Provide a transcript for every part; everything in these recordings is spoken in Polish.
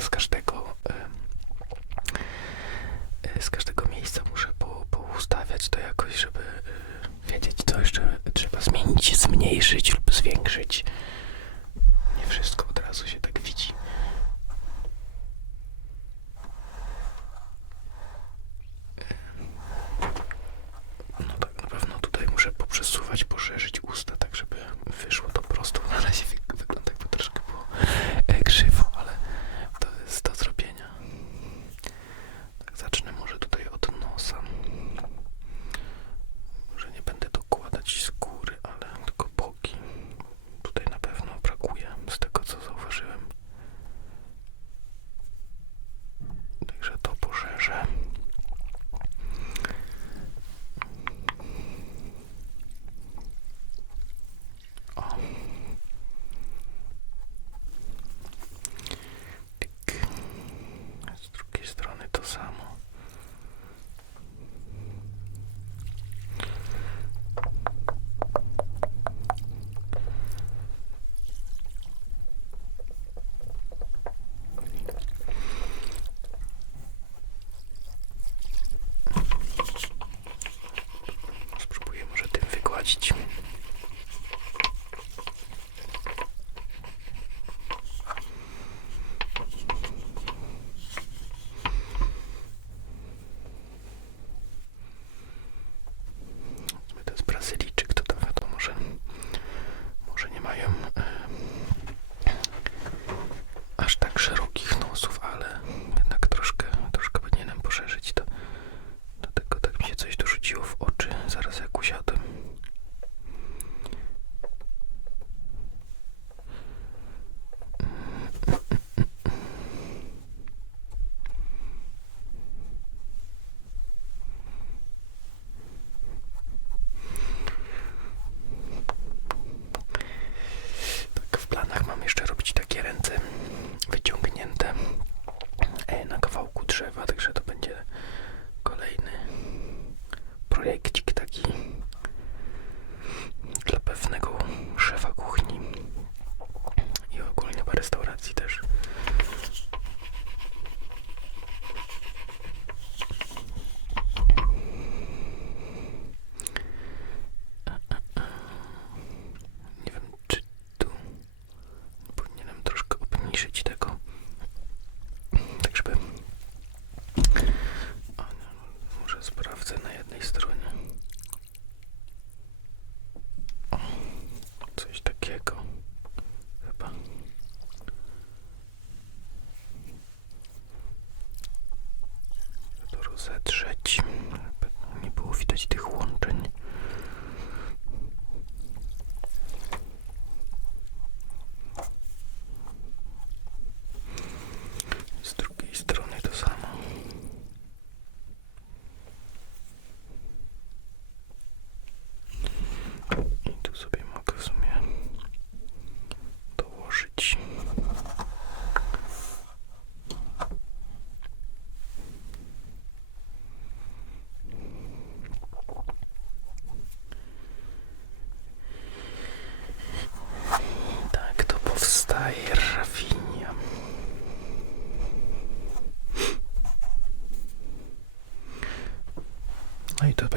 z każdego e, z każdego miejsca muszę po, poustawiać to jakoś, żeby e, wiedzieć co jeszcze trzeba zmienić, zmniejszyć lub zwiększyć.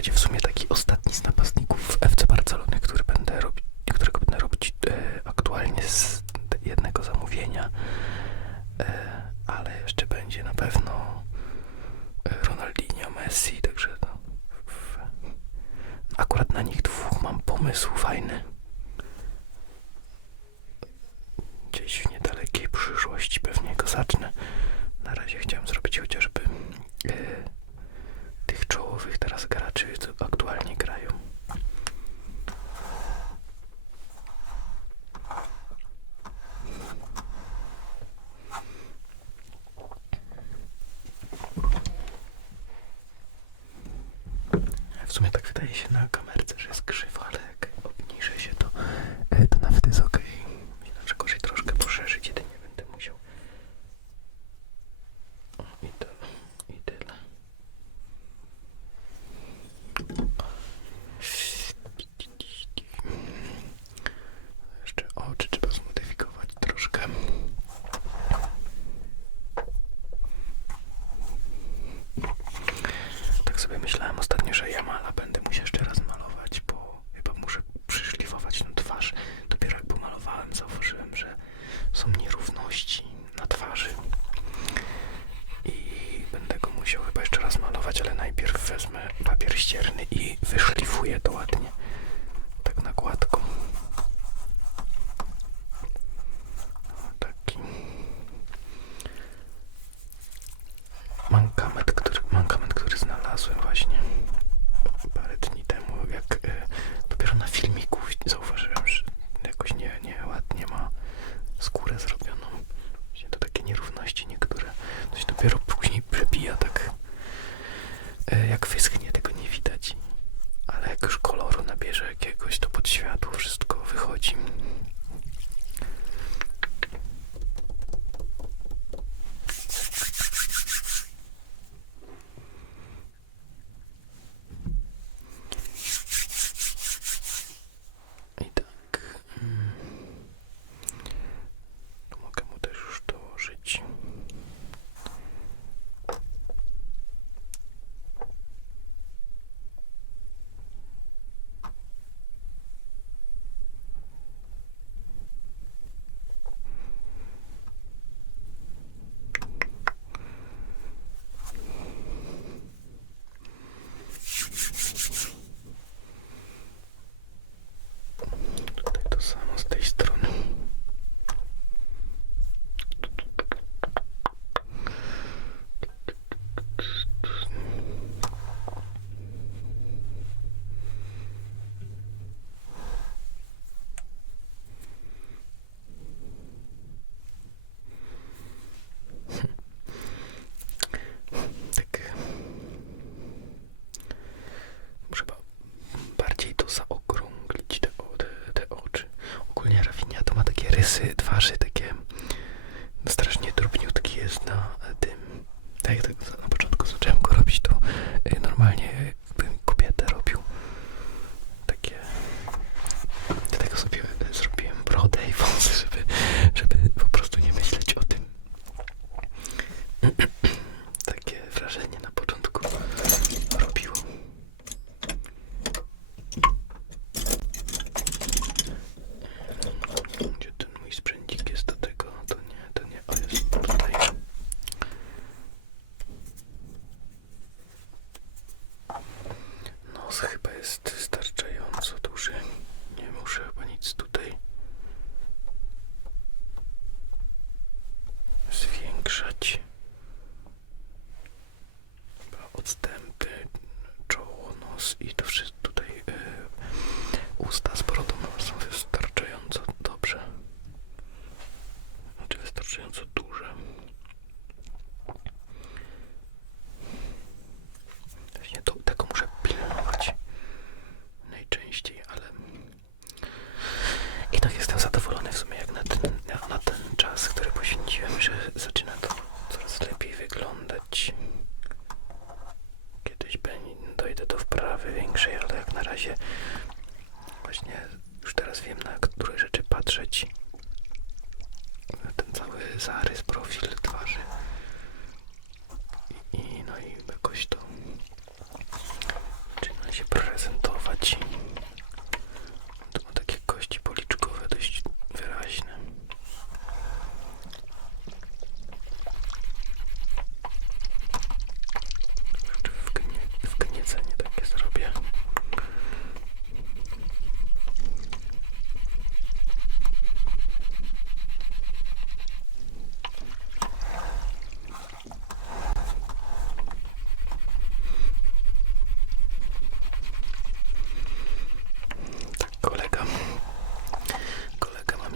słuchajcie, w sumie taki ostatni z napastników FC Barcelony, który będę robić, którego będę robić e, aktualnie z jednego zamówienia, e, ale jeszcze będzie na pewno e, Ronaldinho, Messi, także no, w, akurat na nich dwóch mam pomysł fajny.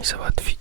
ça va te filer.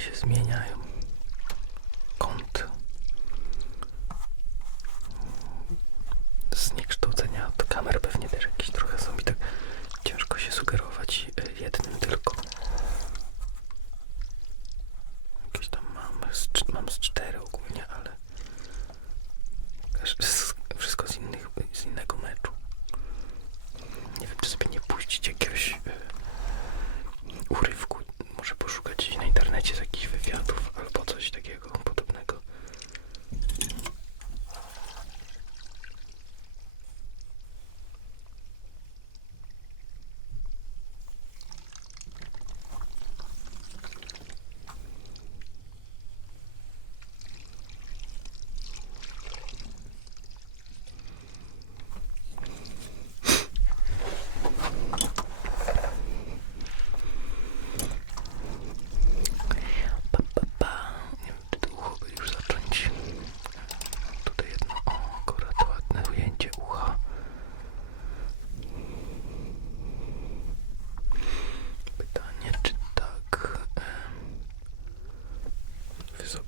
Się zmieniają.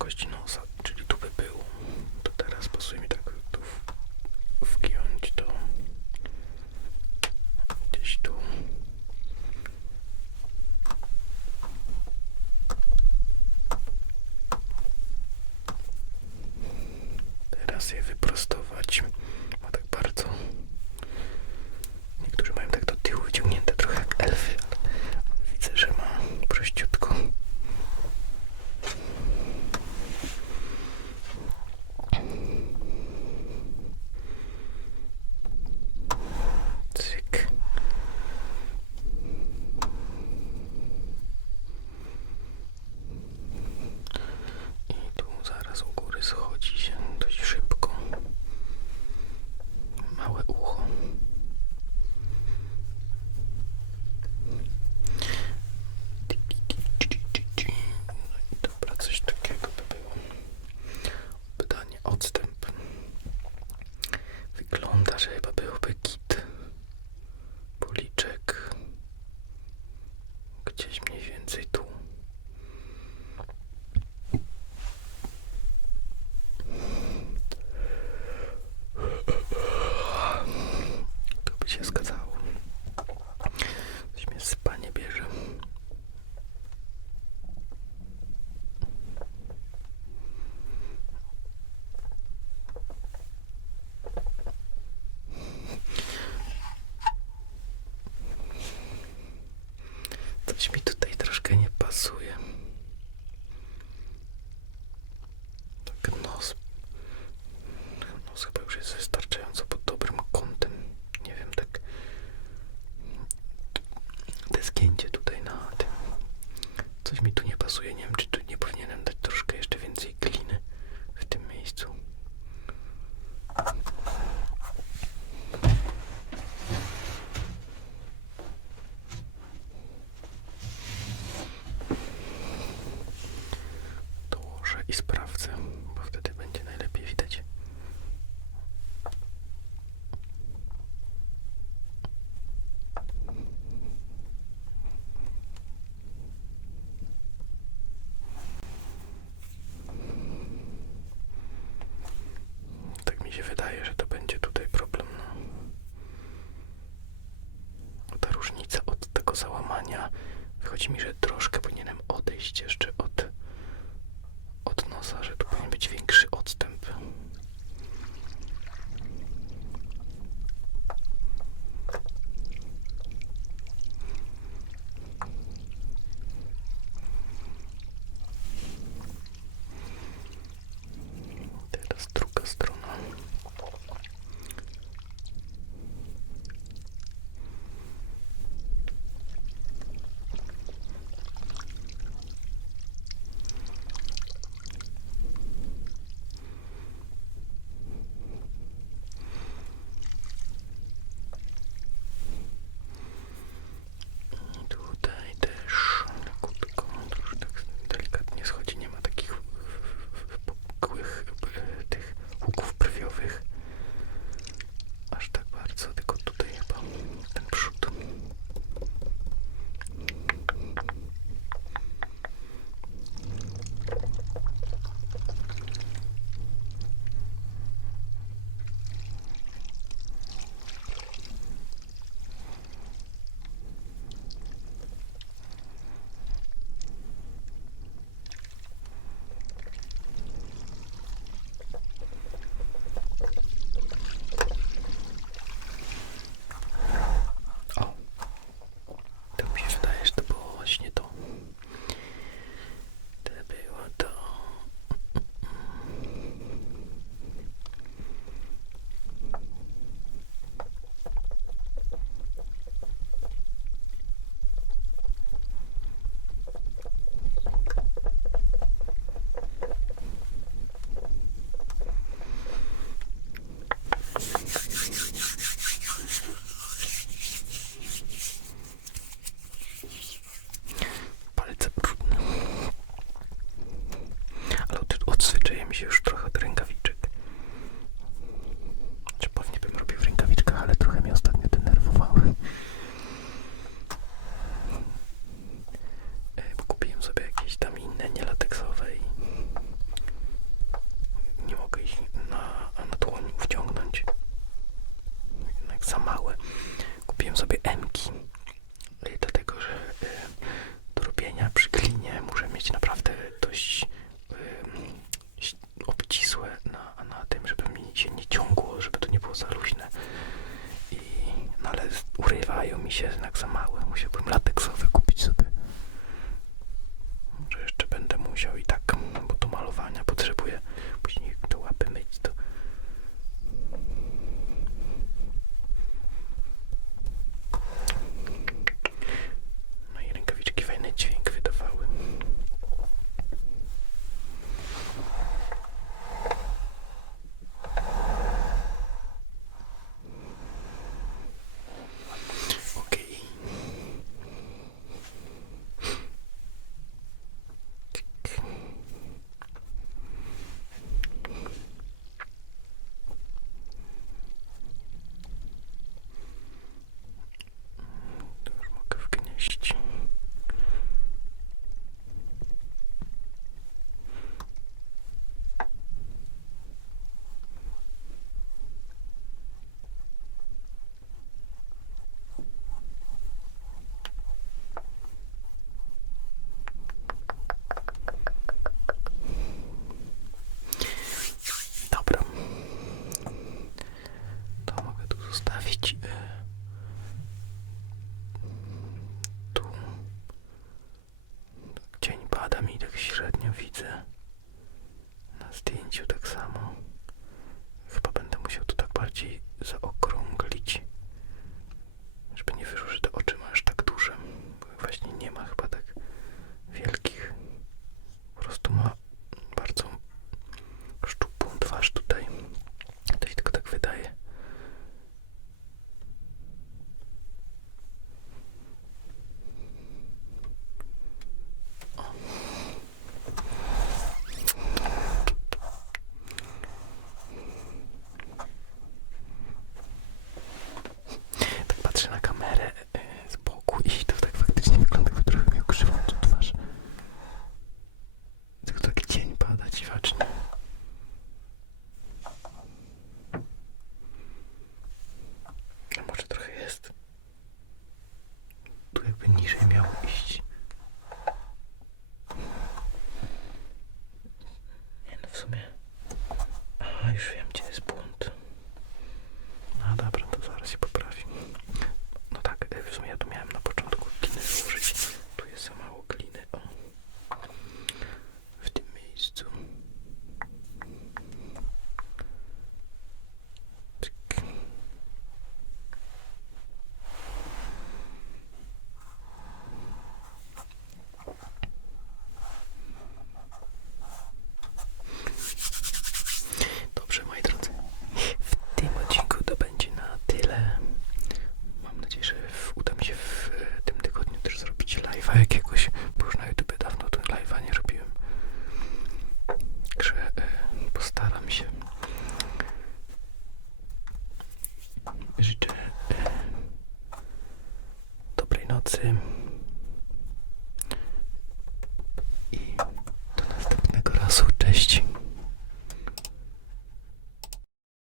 wysokości nosa, czyli tu by był. To teraz pasuje mi tak tu wgiąć to gdzieś tu. Teraz je wyprostować. clase de załamania. Wychodzi mi, że troszkę powinienem odejść jeszcze od, od nosa, że tu powinien być większy